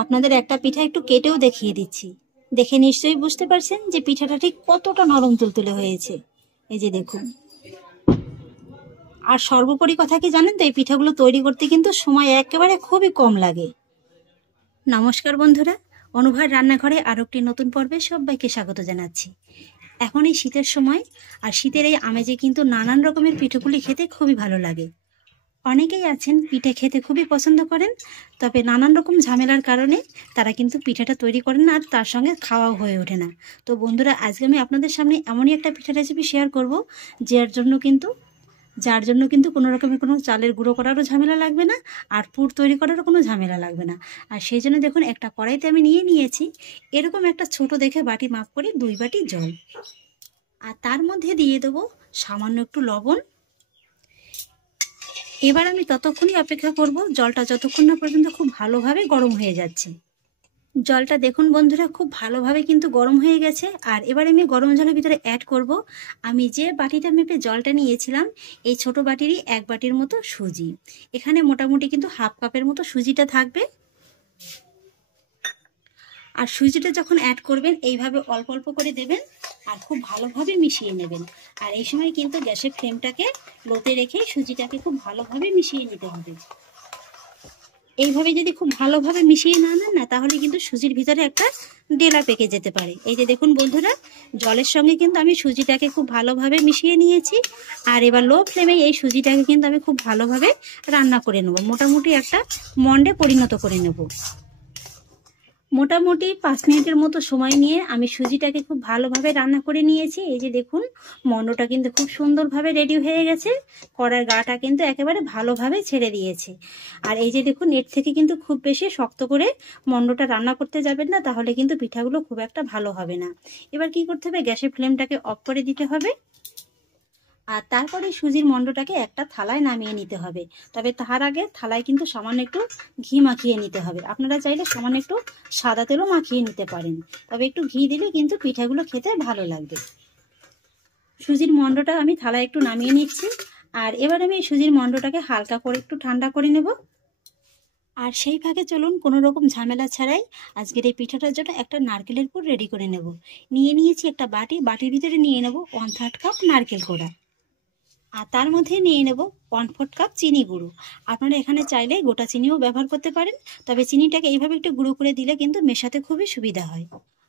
আপনাদের একটা পিঠা একটু কেটেও দেখিয়ে দিচ্ছি। দেখে নিশ্চয়ই বুঝতে পারছেন যে পিঠাটা ঠিক কতটা নরম তুলতুলে হয়েছে। এই যে দেখুন। আর সর্বোপরি কথা কি জানেন তো, এই পিঠাগুলো তৈরি করতে কিন্তু সময় একেবারে খুবই কম লাগে। নমস্কার বন্ধুরা, অনুভার রান্নাঘরে আরো একটি নতুন পর্বে সবাইকে স্বাগত জানাচ্ছি। এখন এই শীতের সময়, আর শীতের এই আমেজে কিন্তু নানান রকমের পিঠেগুলি খেতে খুবই ভালো লাগে। অনেকেই আছেন পিঠে খেতে খুবই পছন্দ করেন, তবে নানান রকম ঝামেলার কারণে তারা কিন্তু পিঠাটা তৈরি করেন না, আর তার সঙ্গে খাওয়াও হয়ে ওঠে না। তো বন্ধুরা, আজকে আমি আপনাদের সামনে এমনই একটা পিঠা রেসিপি শেয়ার করব যার জন্য কিন্তু কোনো রকমের কোনো চালের গুঁড়ো করারও ঝামেলা লাগবে না, আর পুর তৈরি করারও কোনো ঝামেলা লাগবে না। আর সেই জন্য দেখুন, একটা কড়াইতে আমি নিয়ে নিয়েছি এরকম একটা ছোট দেখে বাটি মাপ করে 2 বাটি জল, আর তার মধ্যে দিয়ে দেবো সামান্য একটু লবণ। এবার আমি ততক্ষণই অপেক্ষা করব জলটা যতক্ষণ না পর্যন্ত খুব ভালোভাবে গরম হয়ে যাচ্ছে। জলটা দেখুন বন্ধুরা, খুব ভালোভাবে কিন্তু গরম হয়ে গেছে। আর এবার আমি গরম জলের ভিতরে অ্যাড করব আমি যে বাটিটা মেপে জলটা নিয়েছিলাম, এই ছোট বাটিরই 1 বাটির মতো সুজি। এখানে মোটামুটি কিন্তু হাফ কাপের মতো সুজিটা থাকবে। আর সুজিটা যখন অ্যাড করবেন এইভাবে অল্প অল্প করে দেবেন আর খুব ভালোভাবে মিশিয়ে নেবেন। আর এই সময় কিন্তু গ্যাসের ফ্লেমটাকে লোতে রেখে সুজিটাকে খুব ভালোভাবে মিশিয়ে নিতে হবে। এইভাবে যদি খুব ভালোভাবে মিশিয়ে না নেন না, তাহলে কিন্তু সুজির ভিতরে একটা ডেলা পেকে যেতে পারে। এই যে দেখুন বন্ধুরা, জলের সঙ্গে কিন্তু আমি সুজিটাকে খুব ভালোভাবে মিশিয়ে নিয়েছি। আর এবার লো ফ্লেমে এই সুজিটাকে কিন্তু আমি খুব ভালোভাবে রান্না করে নেব, মোটামুটি একটা মন্ডে পরিণত করে নেব। মোটামুটি 5 মিনিটের মতো সময় নিয়ে আমি সুজিটাকে খুব ভালোভাবে রান্না করে নিয়েছি। এই যে দেখুন, মন্ডটা কিন্তু খুব সুন্দরভাবে রেডি হয়ে গেছে। কড়ার গাটা কিন্তু একেবারে ভালোভাবে ছেড়ে দিয়েছে। আর এই যে দেখুন, এর থেকে কিন্তু খুব বেশি শক্ত করে মন্ডটা রান্না করতে যাবেন না, তাহলে কিন্তু পিঠাগুলো খুব একটা ভালো হবে না। এবার কি করতে হবে, গ্যাসের ফ্লেমটাকে অফ করে দিতে হবে। আর তারপরে সুজির মন্ডটাকে একটা থালায় নামিয়ে নিতে হবে। তবে তার আগে থালায় কিন্তু সামান্য একটু ঘি মাখিয়ে নিতে হবে। আপনারা চাইলে সামান্য একটু সাদা তেলও মাখিয়ে নিতে পারেন, তবে একটু ঘি দিলে কিন্তু পিঠাগুলো খেতে ভালো লাগবে। সুজির মন্ডটা আমি থালায় একটু নামিয়ে নিচ্ছি। আর এবার আমি এই সুজির মন্ডটাকে হালকা করে একটু ঠান্ডা করে নেব। আর সেই ভাগে চলুন, কোনো রকম ঝামেলা ছাড়াই আজকের এই পিঠাটার জন্য একটা নারকেলের পুর রেডি করে নেব। নিয়ে নিয়েছি একটা বাটির ভিতরে নিয়ে নেব 1/3 কাপ নারকেল কোড়া। আর তার মধ্যে নিয়ে নেব 1/4 কাপ চিনি গুঁড়ো। আপনারা এখানে চাইলে গোটা চিনিও ব্যবহার করতে পারেন, তবে চিনিটাকে এইভাবে একটু গুঁড়ো করে দিলে কিন্তু মেশাতে খুবই সুবিধা হয়।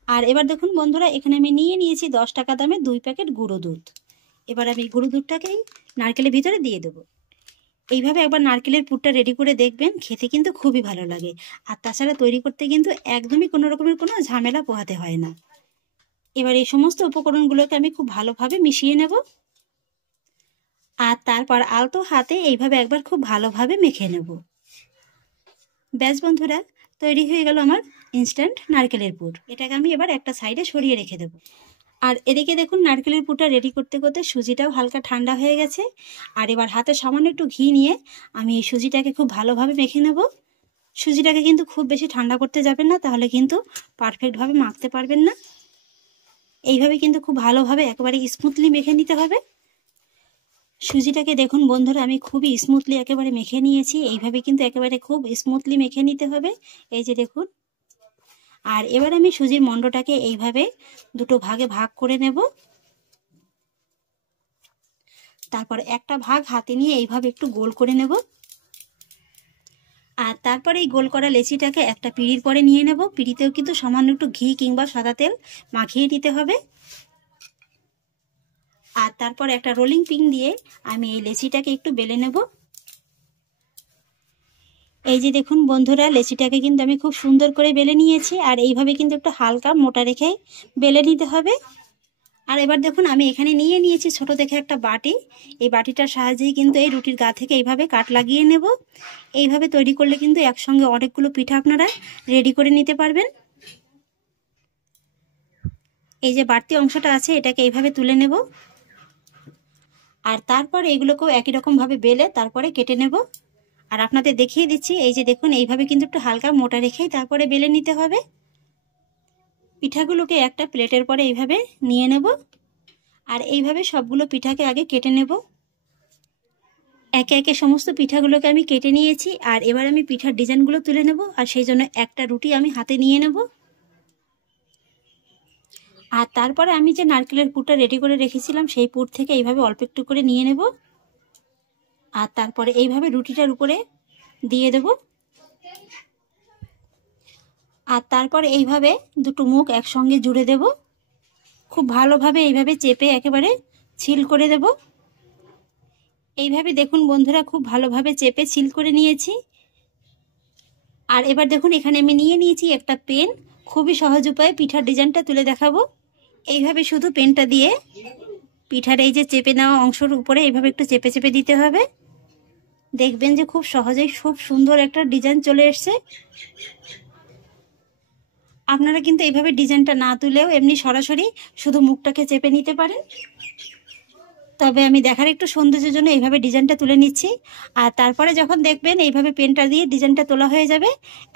আর এবার দেখুন বন্ধুরা, এখানে আমি নিয়ে নিয়েছি 10 টাকা দামে 2 প্যাকেট গুঁড়ো দুধ। এবার আমি গুঁড়ো দুধটাকেই নারকেলের ভিতরে দিয়ে দেবো। এইভাবে একবার নারকেলের পুরটা রেডি করে দেখবেন, খেতে কিন্তু খুবই ভালো লাগে। আর তাছাড়া তৈরি করতে কিন্তু একদমই কোনো রকমের কোনো ঝামেলা পোহাতে হয় না। এবার এই সমস্ত উপকরণগুলোকে আমি খুব ভালোভাবে মিশিয়ে নেব। আর তারপর আলতো হাতে এইভাবে একবার খুব ভালোভাবে মেখে নেব। ব্যাস বন্ধুরা, তৈরি হয়ে গেল আমার ইনস্ট্যান্ট নারকেলের পুর। এটাকে আমি এবার একটা সাইডে সরিয়ে রেখে দেব। আর এদিকে দেখুন, নারকেলের পুরটা রেডি করতে করতে সুজিটাও হালকা ঠান্ডা হয়ে গেছে। আর এবার হাতে সামান্য একটু ঘি নিয়ে আমি এই সুজিটাকে খুব ভালোভাবে মেখে নেব। সুজিটাকে কিন্তু খুব বেশি ঠান্ডা করতে যাবেন না, তাহলে কিন্তু পারফেক্টভাবে মাখতে পারবেন না। এইভাবে কিন্তু খুব ভালোভাবে একেবারে স্মুথলি মেখে নিতে হবে। সুজিটাকে দেখুন বন্ধুরা, আমি খুবই স্মুথলি একেবারে মেখে নিয়েছি। এইভাবে কিন্তু একেবারে খুব স্মুথলি মেখে নিতে হবে। এই যে দেখুন। আর এবার আমি সুজির মন্ডটাকে এইভাবে দুটো ভাগে ভাগ করে নেব। তারপর একটা ভাগ হাতে নিয়ে এইভাবে একটু গোল করে নেব। আর তারপরে এই গোল করা লেচিটাকে একটা পিঁড়ির পরে নিয়ে নেব। পিঁড়িতেও কিন্তু সামান্য একটু ঘি কিংবা সাদা তেল মাখিয়ে নিতে হবে। আর তারপর একটা রোলিং পিন দিয়ে আমি এই লেচিটাকে একটু বেলে নেব। এই যে দেখুন বন্ধুরা, লেচিটাকে কিন্তু আমি খুব সুন্দর করে বেলে নিয়েছি। আর এইভাবে কিন্তু একটু হালকা মোটা রেখে বেলে নিতে হবে। আর এবার দেখুন, আমি এখানে নিয়ে নিয়েছি ছোট দেখে একটা বাটি। এই বাটিটার সাহায্যেই কিন্তু এই রুটির গা থেকে এইভাবে কাট লাগিয়ে নেব। এইভাবে তৈরি করলে কিন্তু একসঙ্গে অনেকগুলো পিঠা আপনারা রেডি করে নিতে পারবেন। এই যে বাড়তি অংশটা আছে, এটাকে এইভাবে তুলে নেব। আর তারপর এগুলোকেও একই রকমভাবে বেলে তারপরে কেটে নেব। আর আপনাদের দেখিয়ে দিচ্ছি, এই যে দেখুন, এইভাবে কিন্তু একটু হালকা মোটা রেখেই তারপরে বেলে নিতে হবে। পিঠাগুলোকে একটা প্লেটের পরে এইভাবে নিয়ে নেব। আর এইভাবে সবগুলো পিঠাকে আগে কেটে নেব। একে একে সমস্ত পিঠাগুলোকে আমি কেটে নিয়েছি। আর এবার আমি পিঠার ডিজাইনগুলো তুলে নেব। আর সেই জন্য একটা রুটি আমি হাতে নিয়ে নেব। আর তারপরে আমি যে নারকেলের পুরটা রেডি করে রেখেছিলাম সেই পুর থেকে এইভাবে অল্প একটু করে নিয়ে নেব। আর তারপরে এইভাবে রুটিটার উপরে দিয়ে দেব। আর তারপরে এইভাবে দুটো মুখ একসঙ্গে জুড়ে দেব। খুব ভালোভাবে এইভাবে চেপে একেবারে ছিল করে দেব। এইভাবে দেখুন বন্ধুরা খুব ভালোভাবে চেপে ছিল করে নিয়েছি। আর এবার দেখুন এখানে আমি নিয়ে নিয়েছি একটা পেন। খুবই সহজ উপায়ে পিঠার ডিজাইনটা তুলে দেখাবো। এইভাবে শুধু পেনটা দিয়ে পিঠার এই যে চেপে নেওয়া অংশের উপরে এইভাবে একটু চেপে চেপে দিতে হবে। দেখবেন যে খুব সহজেই খুব সুন্দর একটা ডিজাইন চলে এসছে। আপনারা কিন্তু এইভাবে ডিজাইনটা না তুলেও এমনি সরাসরি শুধু মুখটাকে চেপে নিতে পারেন। তবে আমি দেখার একটু সৌন্দর্যের জন্য এইভাবে ডিজাইনটা তুলে নিচ্ছি। আর তারপরে যখন দেখবেন এইভাবে পেনটা দিয়ে ডিজাইনটা তোলা হয়ে যাবে,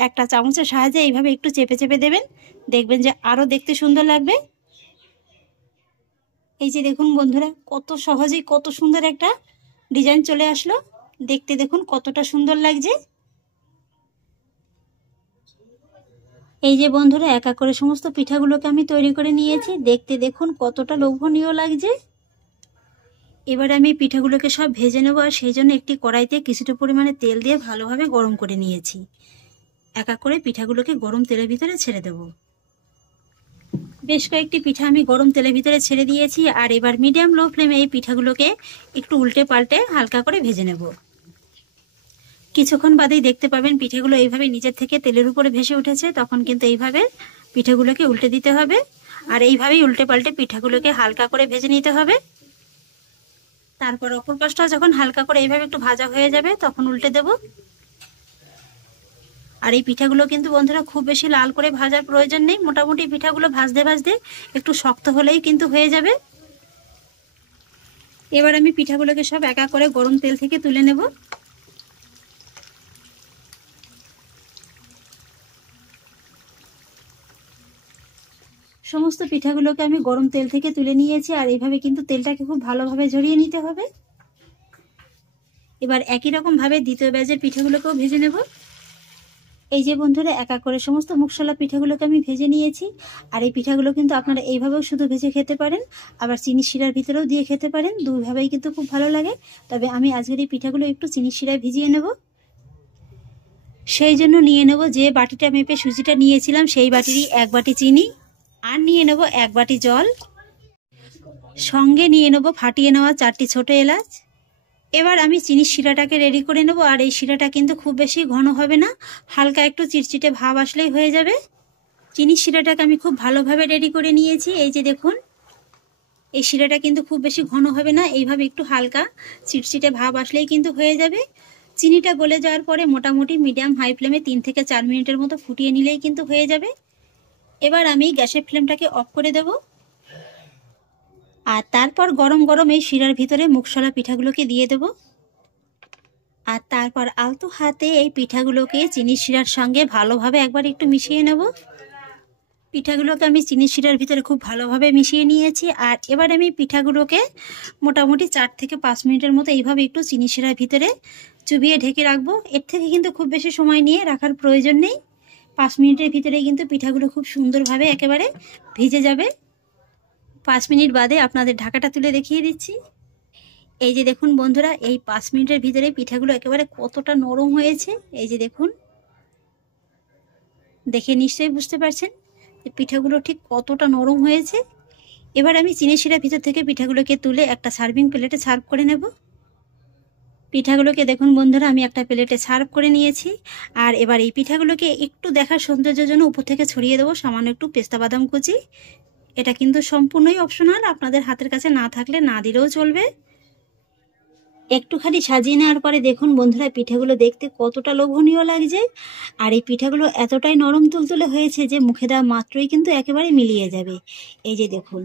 একটা চামচের সাহায্যে এইভাবে একটু চেপে চেপে দেবেন। দেখবেন যে আরও দেখতে সুন্দর লাগবে। এই যে দেখুন বন্ধুরা কত সহজেই কত সুন্দর একটা ডিজাইন চলে আসলো। দেখতে দেখুন কতটা সুন্দর লাগছে। এই যে বন্ধুরা একা করে সমস্ত পিঠাগুলোকে আমি তৈরি করে নিয়েছি। দেখতে দেখুন কতটা লোভনীয় লাগছে। এবার আমি পিঠাগুলোকে সব ভেজে নেব। আর সেই জন্য একটি কড়াইতে কিছুটা পরিমাণে তেল দিয়ে ভালোভাবে গরম করে নিয়েছি। এক এক করে পিঠাগুলোকে গরম তেলের ভিতরে ছেড়ে দেব। বেশ কয়েকটি পিঠা আমি গরম তেলের ভিতরে ছেড়ে দিয়েছি। আর এবার মিডিয়াম লো ফ্লেমে এই পিঠাগুলোকে একটু উল্টে পাল্টে হালকা করে ভেজে নেব। কিছুক্ষণ বাদেই দেখতে পাবেন পিঠাগুলো এইভাবে নিচের থেকে তেলের উপরে ভেসে উঠেছে। তখন কিন্তু এইভাবে পিঠাগুলোকে উল্টে দিতে হবে। আর এইভাবেই উল্টে পাল্টে পিঠাগুলোকে হালকা করে ভেজে নিতে হবে। তারপর অপর পাশটা যখন হালকা করে এইভাবে একটু ভাজা হয়ে যাবে তখন উল্টে দেব। আর এই পিঠাগুলো কিন্তু বন্ধুরা খুব বেশি লাল করে ভাজার প্রয়োজন নেই। মোটামুটি পিঠাগুলো ভাজতে ভাজতে একটু শক্ত হলেই কিন্তু হয়ে যাবে। এবার আমি পিঠাগুলোকে সব একা করে গরম তেল থেকে তুলে নেব। সমস্ত পিঠাগুলোকে আমি গরম তেল থেকে তুলে নিয়েছি। আর এইভাবে কিন্তু তেলটাকে খুব ভালোভাবে ঝরিয়ে নিতে হবে। এবার একই রকম ভাবে দ্বিতীয় ব্যাচের পিঠাগুলোকেও ভেজে নেব। এই যে বন্ধুরা একা করে সমস্ত মুখশালা পিঠাগুলোকে আমি ভেজে নিয়েছি। আর এই পিঠাগুলো কিন্তু আপনারা এইভাবেও শুধু ভেজে খেতে পারেন, আবার চিনি শিরার ভিতরেও দিয়ে খেতে পারেন। দুইভাবেই কিন্তু খুব ভালো লাগে। তবে আমি আজকের এই পিঠাগুলো একটু চিনি শিরায় ভিজিয়ে নেব। সেই জন্য নিয়ে নেব যে বাটিটা মেপে সুজিটা নিয়েছিলাম সেই বাটিরই 1 বাটি চিনি। আর নিয়ে নেব 1 বাটি জল। সঙ্গে নিয়ে নেব ফাটিয়ে নেওয়া 4টি ছোট এলাচ। এবার আমি চিনির শিরাটাকে রেডি করে নেব। আর এই শিরাটা কিন্তু খুব বেশি ঘন হবে না, হালকা একটু চিটচিটে ভাব আসলেই হয়ে যাবে। চিনির শিরাটাকে আমি খুব ভালোভাবে রেডি করে নিয়েছি। এই যে দেখুন এই শিরাটা কিন্তু খুব বেশি ঘন হবে না, এইভাবে একটু হালকা চিটচিটে ভাব আসলেই কিন্তু হয়ে যাবে। চিনিটা গলে যাওয়ার পরে মোটামুটি মিডিয়াম হাই ফ্লেমে 3 থেকে 4 মিনিটের মতো ফুটিয়ে নিলেই কিন্তু হয়ে যাবে। এবার আমি গ্যাসের ফ্লেমটাকে অফ করে দেব। আর তারপর গরম গরম এই শিরার ভিতরে মুখশালা পিঠাগুলোকে দিয়ে দেব। আর তারপর আলতো হাতে এই পিঠাগুলোকে চিনির শিরার সঙ্গে ভালোভাবে একবার একটু মিশিয়ে নেব। পিঠাগুলোকে আমি চিনির শিরার ভিতরে খুব ভালোভাবে মিশিয়ে নিয়েছি। আর এবার আমি পিঠাগুলোকে মোটামুটি 4 থেকে 5 মিনিটের মতো এইভাবে একটু চিনির শিরার ভিতরে চুবিয়ে ঢেকে রাখবো। এর থেকে কিন্তু খুব বেশি সময় নিয়ে রাখার প্রয়োজন নেই। 5 মিনিটের ভিতরেই কিন্তু পিঠাগুলো খুব সুন্দরভাবে একেবারে ভিজে যাবে। 5 মিনিট বাদে আপনাদের ঢাকাটা তুলে দেখিয়ে দিচ্ছি। এই যে দেখুন বন্ধুরা এই 5 মিনিটের ভিতরে পিঠাগুলো একেবারে কতটা নরম হয়েছে। এই যে দেখুন, দেখে নিশ্চয়ই বুঝতে পারছেন যে পিঠাগুলো ঠিক কতটা নরম হয়েছে। এবার আমি চিনি শিরার ভিতর থেকে পিঠাগুলোকে তুলে একটা সার্ভিং প্লেটে সার্ভ করে নেব। পিঠাগুলোকে দেখুন বন্ধুরা আমি একটা প্লেটে সার্ভ করে নিয়েছি। আর এবার এই পিঠাগুলোকে একটু দেখার সৌন্দর্যের জন্য উপর থেকে ছড়িয়ে দেবো সামান্য একটু পেস্তা বাদাম কুচি। এটা কিন্তু সম্পূর্ণই অপশনাল, আপনাদের হাতের কাছে না থাকলে না দিলেও চলবে। একটুখানি সাজিয়ে নেওয়ার পরে দেখুন বন্ধুরা পিঠাগুলো দেখতে কতটা লোভনীয় লাগছে। আর এই পিঠাগুলো এতটাই নরম তুলতুলে হয়েছে যে মুখে দেওয়া মাত্রই কিন্তু একেবারে মিলিয়ে যাবে। এই যে দেখুন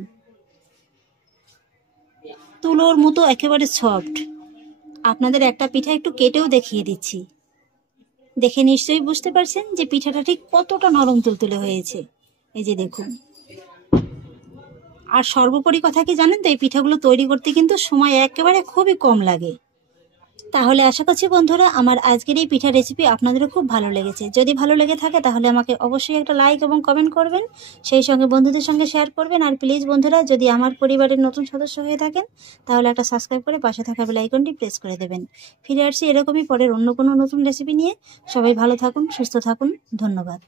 তুলোর মতো একেবারে সফট। আপনাদের একটা পিঠা একটু কেটেও দেখিয়ে দিচ্ছি, দেখে নিশ্চয়ই বুঝতে পারছেন যে পিঠাটা ঠিক কতটা নরম তুলতুলে হয়েছে। এই যে দেখুন। আর সর্বোপরি কথা কি জানেন তো, এই পিঠাগুলো তৈরি করতে কিন্তু সময় একেবারে খুবই কম লাগে। তাহলে আশা করছি বন্ধুরা আমার আজকের এই পিঠা রেসিপি আপনাদেরও খুব ভালো লেগেছে। যদি ভালো লেগে থাকে তাহলে আমাকে অবশ্যই একটা লাইক এবং কমেন্ট করবেন, সেই সঙ্গে বন্ধুদের সঙ্গে শেয়ার করবেন। আর প্লিজ বন্ধুরা, যদি আমার পরিবারের নতুন সদস্য হয়ে থাকেন তাহলে একটা সাবস্ক্রাইব করে পাশে থাকা বেল আইকনটি প্রেস করে দেবেন। ফিরে আসছি এরকমই পরের অন্য কোনো নতুন রেসিপি নিয়ে। সবাই ভালো থাকুন, সুস্থ থাকুন, ধন্যবাদ।